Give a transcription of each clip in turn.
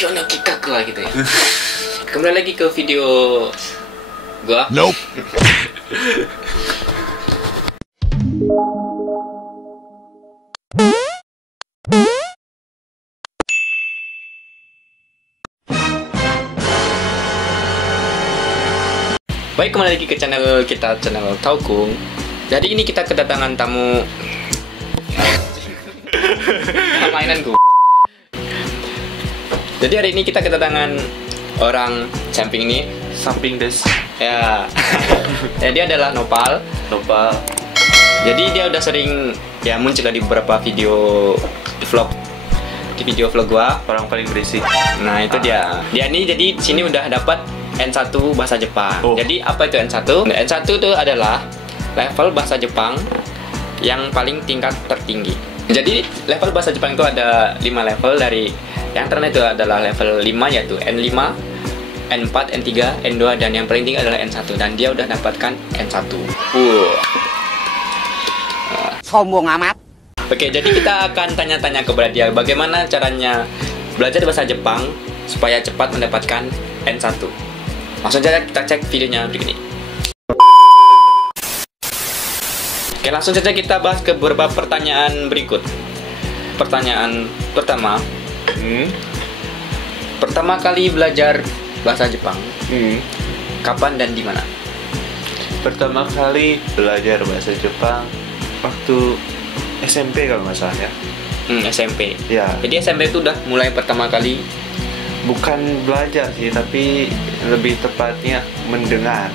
Kyono Kikaku lah gitu ya. Kembali lagi ke video gua. Nope. Baik, kembali lagi ke channel kita, channel Taukung. Jadi ini kita kedatangan tamu. Mainan gue. Jadi hari ini kita kedatangan orang samping ini. Samping des. Ya. Ya, dia adalah Nopal. Jadi dia udah sering ya muncul di beberapa video vlog, di video vlog gua. Orang paling berisik. Nah itu dia. Dia ini jadi di sini udah dapat N1 bahasa Jepang. Jadi apa itu N1? N1 itu adalah level bahasa Jepang yang paling tingkat tertinggi. Jadi level bahasa Jepang itu ada 5 level. Dari yang terakhir itu adalah level 5, yaitu N5, N4, N3, N2, dan yang paling tinggi adalah N1. Dan dia udah dapatkan N1. Sombong amat. Oke, jadi kita akan tanya-tanya kepada dia bagaimana caranya belajar bahasa Jepang supaya cepat mendapatkan N1. Langsung saja kita cek videonya berikut ini. Oke, langsung saja kita bahas ke beberapa pertanyaan berikut. Pertanyaan pertama, pertama kali belajar bahasa Jepang, kapan dan di mana? Pertama kali belajar bahasa Jepang waktu SMP kalau nggak salah ya. SMP. Ya. Jadi SMP itu udah mulai pertama kali. Bukan belajar sih, tapi lebih tepatnya mendengar.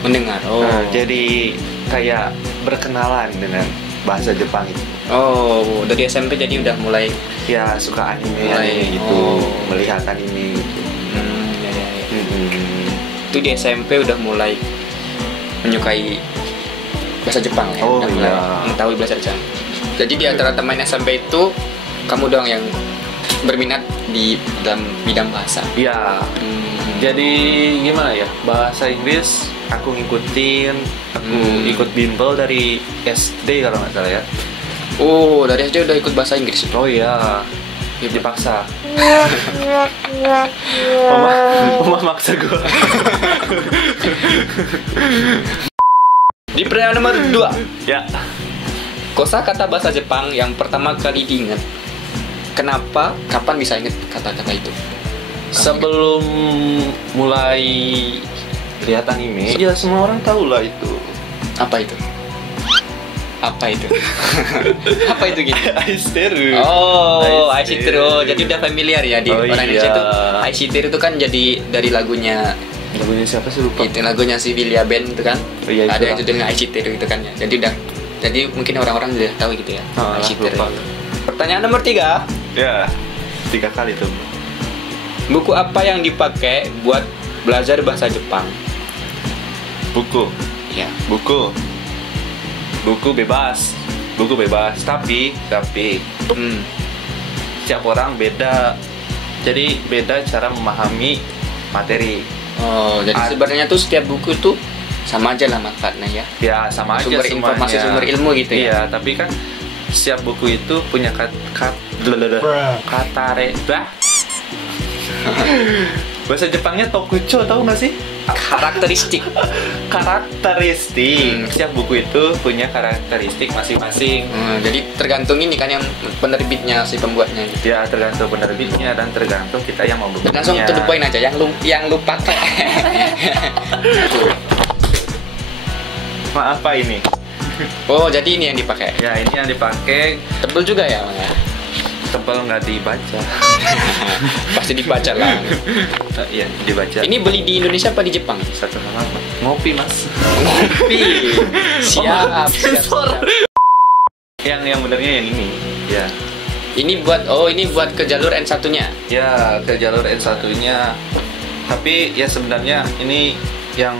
Mendengar. Oh. Nah, jadi kayak berkenalan dengan bahasa Jepang itu. Oh, dari SMP jadi udah mulai. Ya, suka anime gitu, melihat anime gitu. Ya. Itu di SMP udah mulai menyukai bahasa Jepang ya. Oh, udah mulai iya. mengetahui bahasa Jepang. Jadi di antara teman SMP itu kamu doang yang berminat di dalam bidang bahasa. Ya. Jadi gimana ya? Bahasa Inggris aku ngikutin, aku ikut bimbel dari SD kalau nggak salah ya. Oh, dari SD udah ikut bahasa Inggris. Oh iya, dipaksa. Mama maksa gue. Di pertanyaan nomor 2. Ya. Kosakata bahasa Jepang yang pertama kali diingat. Kenapa? Kapan bisa ingat kata-kata itu? Sebelum mulai lihat anime, ya semua orang tahu lah itu. Apa itu? Apa itu? Apa itu gitu? Aishiteru. Oh, Aishiteru. Jadi udah familiar ya di orang Indonesia itu. Aishiteru itu kan jadi dari lagunya. Lagunya siapa sih, lupa? Itu lagunya si Willia Band itu kan. Oh, iya, ada yang judulnya Aishiteru itu kan ya. Jadi mungkin orang-orang udah tahu gitu ya. Aishiteru. Pertanyaan nomor 3. Ya, 3 kali tuh. Buku apa yang dipakai buat belajar bahasa Jepang? Buku. Ya. Buku bebas. Tapi setiap orang beda. Jadi beda cara memahami materi. Oh, jadi sebenarnya tuh setiap buku tuh sama aja lah manfaatnya ya. Ya, sama aja Sumber informasi, semuanya. sumber ilmu gitu ya. Iya, tapi kan setiap buku itu punya bahasa Jepangnya tokucho, tahu nggak sih? Karakteristik. Setiap buku itu punya karakteristik masing-masing. Jadi tergantung ini kan yang penerbitnya, si pembuatnya gitu. Ya, tergantung penerbitnya dan tergantung kita yang membelinya. Langsung to the point aja, yang lu pakai. Maaf, apa ini? Oh, jadi ini yang dipakai. Ya, ini yang dipakai. Tebel juga ya, Bang, ya? Tebal nggak dibaca. Pasti dibaca lah. Iya, dibaca. Ini beli di Indonesia apa di Jepang? Satu halaman. Ngopi, Mas. Ngopi. Siap. Yang benernya yang ini. Ya. Ini buat ke jalur N1-nya. Ya, ke jalur N1-nya. Tapi ya sebenarnya ini yang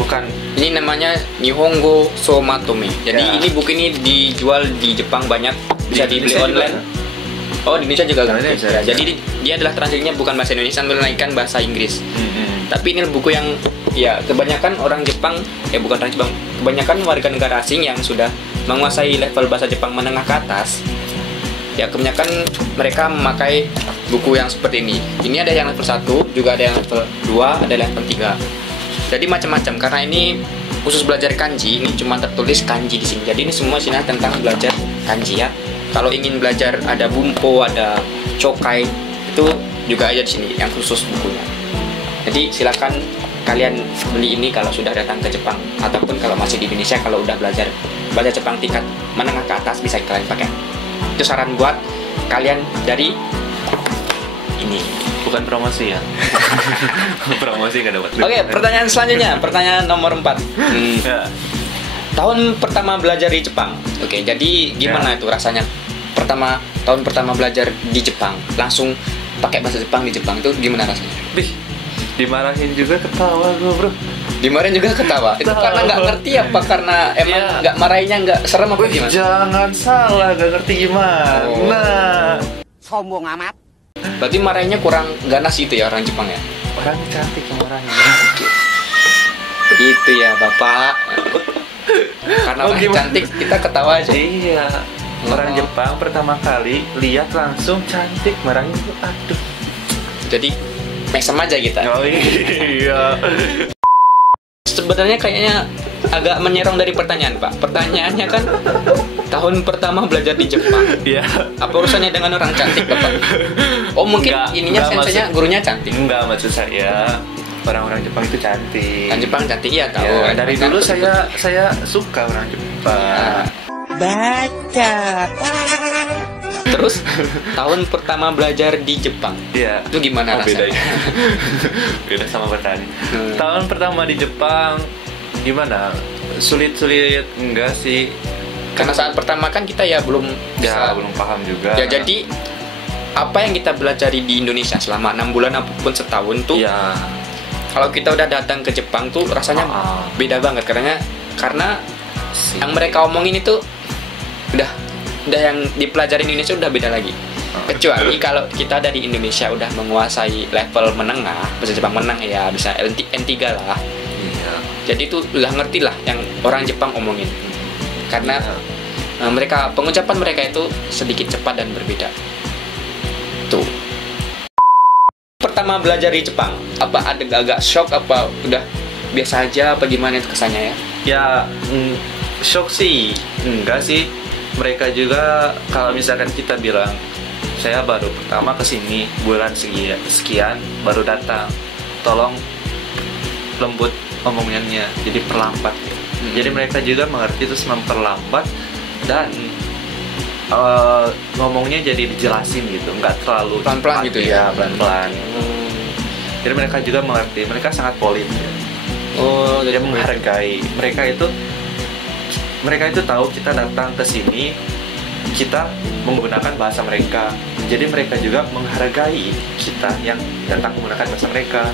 bukan. Ini namanya Nihongo Somatome. Jadi ini buku ini dijual di Jepang banyak, bisa dibeli online. Oh, di Indonesia juga kan? Ya, jadi dia adalah translasinya bukan bahasa Indonesia, melainkan bahasa Inggris. Tapi ini buku yang ya kebanyakan orang Jepang, bukan orang Jepang, kebanyakan warga negara asing yang sudah menguasai level bahasa Jepang menengah ke atas. Ya kebanyakan mereka memakai buku yang seperti ini. Ini ada yang level 1, juga ada yang level 2, ada level 3. Jadi macam-macam karena ini khusus belajar kanji, ini cuma tertulis kanji di sini. Jadi ini semua sini tentang belajar kanji ya. Kalau ingin belajar ada bumpo, ada chokai, itu juga ada di sini yang khusus bukunya. Jadi silakan kalian beli ini kalau sudah datang ke Jepang, ataupun kalau masih di Indonesia kalau udah belajar Jepang tingkat menengah ke atas bisa kalian pakai. Itu saran buat kalian dari ini. Bukan promosi ya. Promosi nggak dapat. Oke, pertanyaan selanjutnya, pertanyaan nomor 4. Ya. Tahun pertama belajar di Jepang. Oke, jadi gimana itu rasanya? Tahun pertama belajar di Jepang, langsung pakai bahasa Jepang di Jepang itu gimana rasanya? Bih, dimarahin juga ketawa gue bro. Dimarahin juga ketawa. Itu karena nggak ngerti apa karena emang nggak marahinnya nggak serem apa gimana? Jangan salah, nggak ngerti gimana. Sombong amat. Berarti marahinnya kurang ganas gitu ya orang Jepang ya? Orang cantik yang marahin. Itu ya Bapak. Karena orang cantik kita ketawa aja. Iya. Orang Jepang pertama kali lihat langsung cantik marahin tuh, aduh. Jadi mesem aja kita. Oh iya. Sebenarnya kayaknya agak menyerong dari pertanyaan Pak. Pertanyaannya kan tahun pertama belajar di Jepang. Iya. Apa urusannya dengan orang cantik Bapak? Oh mungkin ininya sensenya gurunya cantik. Enggak, maksud saya orang-orang Jepang itu cantik. Orang Jepang cantik ya tahu. Ya, dari dulu saya suka orang Jepang. Baca. Terus tahun pertama belajar di Jepang. Iya. Itu gimana rasanya? Beda ya. Beda sama bertani. Tahun pertama di Jepang gimana? Sulit-sulit enggak sih? Karena saat pertama kan kita ya belum belum paham juga. Ya jadi apa yang kita pelajari di Indonesia selama 6 bulan ataupun setahun tuh ya, kalau kita udah datang ke Jepang tuh rasanya beda banget karena yang mereka omongin itu udah yang dipelajari di Indonesia udah beda lagi. Kecuali kalau kita dari Indonesia udah menguasai level menengah, bahasa Jepang menang ya bisa N3 lah. Iya. Jadi itu udah ngerti lah yang orang Jepang omongin. Karena pengucapan mereka itu sedikit cepat dan berbeda. Tuh. Pertama belajar di Jepang, apa ada agak shock apa udah biasa aja apa gimana itu kesannya ya? Ya, shock sih enggak sih. Mereka juga kalau misalkan kita bilang saya baru pertama kesini bulan sekian baru datang, tolong lembut omongannya, jadi perlambat. Jadi mereka juga mengerti terus memperlambat dan ngomongnya jadi dijelasin gitu, nggak terlalu pelan-pelan gitu ya, pelan-pelan. Jadi mereka juga mengerti, mereka sangat polite. Oh, jadi menghargai. Mereka itu tahu kita datang ke sini, kita menggunakan bahasa mereka. Jadi mereka juga menghargai kita yang datang menggunakan bahasa mereka.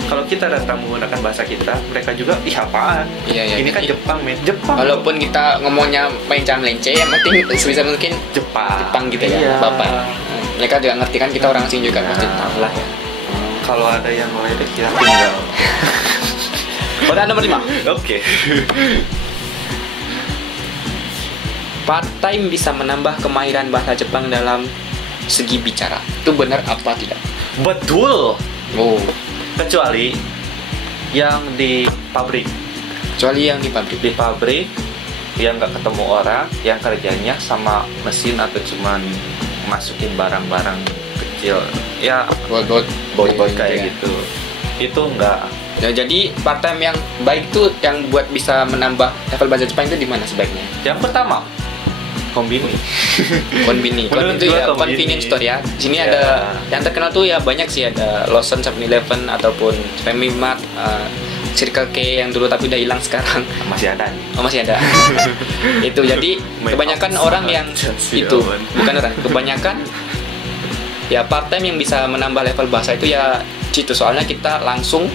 Kalau kita datang menggunakan bahasa kita, mereka juga apaan? Iya, ini kan Jepang, men. Jepang. Walaupun kita ngomongnya mencam lence, yang penting sebisa mungkin Jepang gitu ya, Bapak. Mereka juga ngerti kan kita orang sini juga pasti tahu lah ya. Kalau ada yang meledek ya tinggal. Pertanyaan nomor 5. Oke. Part time bisa menambah kemahiran bahasa Jepang dalam segi bicara. Itu benar apa tidak? Betul. Oh, Kecuali yang di pabrik. Di pabrik yang nggak ketemu orang, yang kerjanya sama mesin atau cuman masukin barang-barang kecil. Ya, bot kayak gitu. Itu enggak. Ya, jadi part time yang baik tuh yang buat bisa menambah level bahasa Jepang itu di mana sebaiknya? Yang pertama, konbini. Konbini itu ya convenience store ya. Di sini ada yang terkenal tuh ya banyak sih, ada Lawson, 7-Eleven ataupun Family Mart, Circle K yang dulu tapi udah hilang sekarang. Masih ada nih. Oh, masih ada. Itu jadi kebanyakan orang yang itu bukan orang, kebanyakan ya part time yang bisa menambah level bahasa itu ya situ, soalnya kita langsung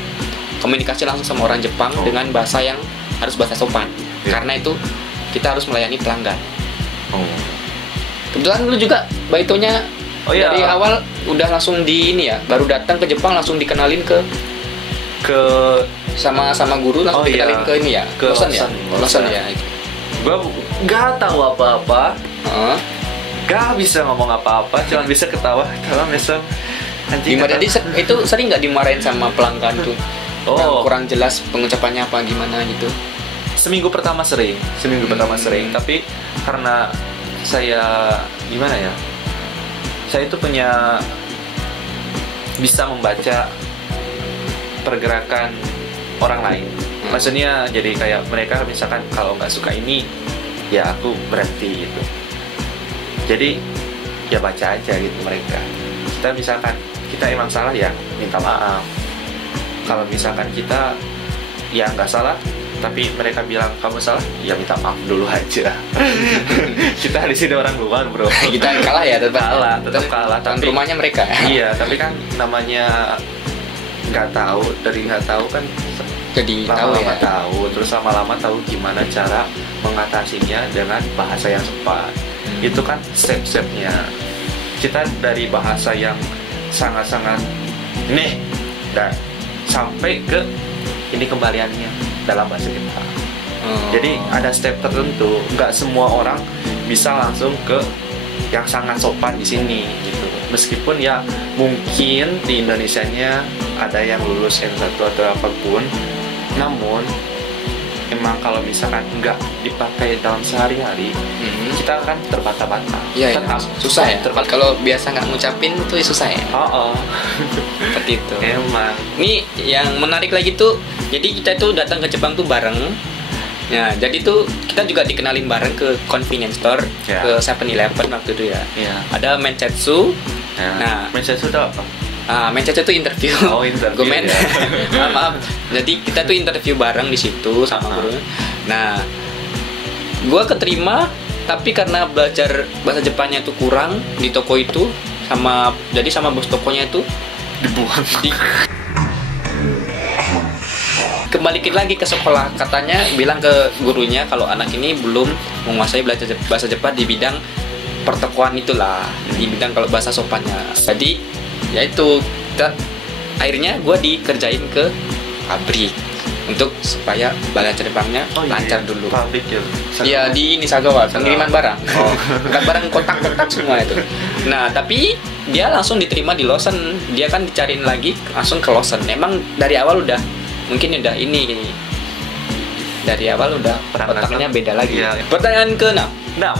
komunikasi langsung sama orang Jepang dengan bahasa yang harus bahasa sopan. Karena itu kita harus melayani pelanggan. Kebetulan dulu juga baitonya dari awal udah langsung di ini ya, baru datang ke Jepang langsung dikenalin ke sama guru langsung dikenalin ke ini ya, ke Lawson ya. Gua nggak tahu apa-apa, nggak bisa ngomong apa-apa, cuma bisa ketawa. Kalau misal Anjing, Gimana kata- itu sering nggak dimarahin sama pelanggan tuh? Oh. Kurang jelas pengucapannya apa gimana gitu. Seminggu pertama sering, tapi karena saya gimana ya, saya itu punya bisa membaca pergerakan orang lain. Maksudnya jadi kayak mereka misalkan kalau nggak suka ini, ya aku berhenti gitu. Jadi ya baca aja gitu mereka. Kita misalkan kita emang salah ya minta maaf. Kalau misalkan kita ya nggak salah, tapi mereka bilang kamu salah, ya minta maaf dulu aja. Kita di sini orang luar bro. Kita kalah ya, tetap tetap kalah. Tuan Tapi rumahnya mereka. iya, tapi kan namanya nggak tahu, dari nggak tahu kan Jadi tahu lama-lama ya. tahu, terus lama-lama tahu gimana cara mengatasinya dengan bahasa yang tepat. Itu kan step-stepnya. Kita dari bahasa yang sangat-sangat nih, dan sampai ke ini kembaliannya dalam bahasa kita. Jadi ada step tertentu, nggak semua orang bisa langsung ke yang sangat sopan di sini gitu. Meskipun ya mungkin di Indonesianya ada yang lulus N1 atau apapun, namun emang kalau misalkan nggak dipakai dalam sehari-hari, kita akan terbata-bata. Iya, Tetap susah ya. terbata. Kalau biasa nggak ngucapin tuh susah ya. Oh, Seperti itu. emang. Ini yang menarik lagi tuh, jadi kita tuh datang ke Jepang tuh bareng. Nah, jadi tuh kita juga dikenalin bareng ke convenience store, Ya. ke 7-Eleven waktu itu ya. Iya. Ada Mencetsu. Ya. Nah. Manchester itu apa? Mencetsu itu interview. Oh, interview, Gue main. ya. Maaf. Jadi kita tuh interview bareng di situ sama Ah. guru. Nah, gue keterima, tapi karena belajar bahasa Jepangnya tuh kurang di toko itu, jadi sama bos tokonya itu Dibuang. kembalikan lagi ke sekolah, katanya bilang ke gurunya kalau anak ini belum menguasai belajar bahasa Jepang di bidang pertokoan itulah, di bidang kalau bahasa sopannya. Jadi ya itu akhirnya gue dikerjain ke pabrik untuk supaya belajar Jepangnya lancar dulu. Pabrik ya. Iya, di ini Sagawa, pengiriman barang. Oh. Bukan barang kotak-kotak semua itu. Nah, tapi dia langsung diterima di Lawson. Dia kan dicariin lagi langsung ke Lawson. Emang dari awal udah mungkin udah ini. Dari awal udah otaknya beda lagi. Iya. Pertanyaan ke-6. Nah,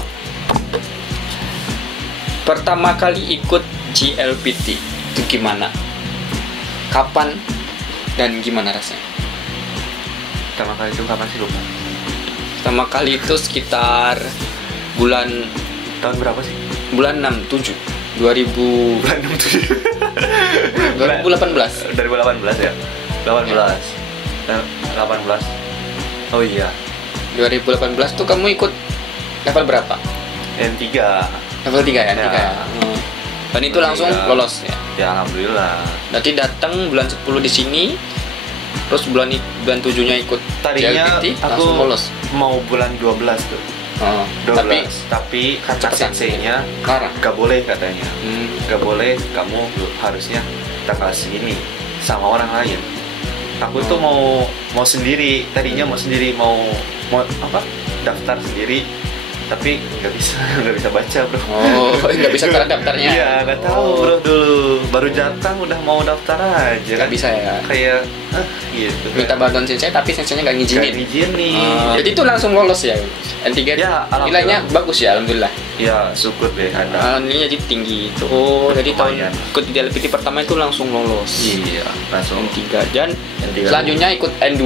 Pertama kali ikut GLPT itu gimana? Kapan dan gimana rasanya? pertama kali itu kapan sih lupa? Pertama kali itu sekitar bulan Tahun berapa sih? 6 7 2000 Bulan 2018. 2018 ya? 18. Oh iya. 2018 tuh kamu ikut level berapa? N3. Level 3 ya? Ya. 3 ya? Dan itu Level langsung 3. lolos ya? Ya alhamdulillah. Berarti datang bulan 10 di sini, terus bulan 7-nya ikut Tadinya GLPT, aku langsung lolos. mau bulan 12 tuh. Oh, 12. Tapi kata cepetan. senseinya Larang. gak boleh katanya. Hmm. Gak boleh, kamu harusnya tanggal segini sama orang lain. Aku tuh mau sendiri, tadinya mau sendiri, mau apa? Daftar sendiri, tapi nggak bisa baca bro. Oh, nggak bisa cara daftarnya? Iya, nggak tahu bro dulu, baru datang udah mau daftar aja. Nggak kan. bisa ya? Kayak gitu. Minta bantuan sensei, tapi senseinya nggak ngizinin. Nggak ngizinin. Jadi itu langsung lolos ya? N3 Ya, alhamdulillah. nilainya bagus ya, alhamdulillah. Ya syukur deh ada. Nilainya jadi tinggi itu. Oh, jadi tahun Lumayan. ikut di LPT pertama itu langsung lolos. Iya, langsung N3 dan N3. selanjutnya ikut N2.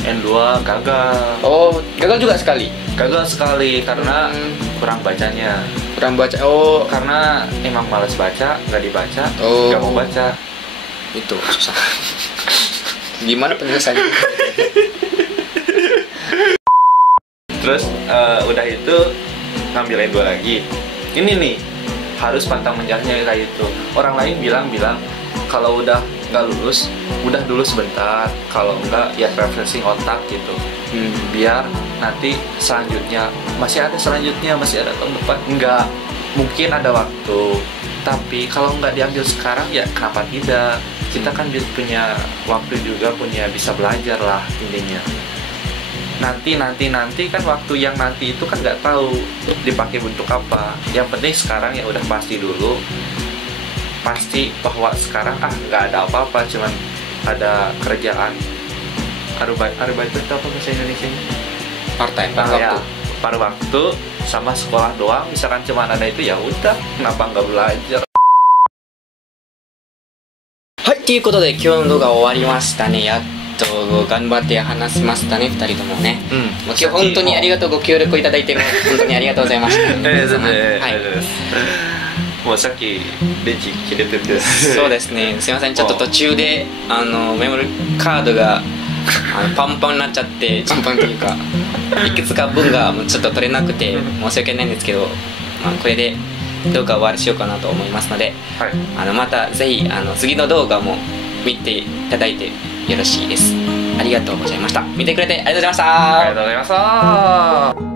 N2 gagal. Oh, gagal juga sekali. Gagal sekali karena kurang bacanya. Kurang baca. Oh, Karena emang malas baca, nggak dibaca, Oh. nggak mau baca. itu susah. Gimana penyelesaiannya? Terus udah itu ngambil N2 lagi. Ini nih harus pantang menyerahnya kayak itu. Orang lain bilang kalau udah nggak lulus, udah dulu sebentar. Kalau enggak ya refreshing otak gitu. Biar nanti selanjutnya masih ada tahun depan. Enggak, mungkin ada waktu. Tapi kalau nggak diambil sekarang ya kenapa tidak? Kita kan punya waktu juga, punya bisa belajar lah intinya. Nanti kan waktu yang nanti itu kan nggak tahu dipakai bentuk apa. Yang penting sekarang ya udah pasti dulu pasti bahwa sekarang nggak ada apa-apa, cuman ada kerjaan. Arbeit itu apa bahasa Indonesianya? Part-time, Ya, paruh waktu sama sekolah doang. Misalkan cuma ada itu ya udah, kenapa nggak belajar? はい、ということで今日の動画終わりましたね。やっと頑張って話せましたね、2人ともね。もう今日本当にありがとう、ご協力いただいて本当にありがとうございました。全然はい。もうさっき電池切れててそうですね、すいません、ちょっと途中でメモリカードがパンパンになっちゃって、パンパンというかいくつか分がもうちょっと取れなくて申し訳ないんですけど、これで動画終わりしようかなと思いますので、またぜひ次の動画も見ていただいてよろしいです。ありがとうございました。見てくれてありがとうございました。ありがとうございました。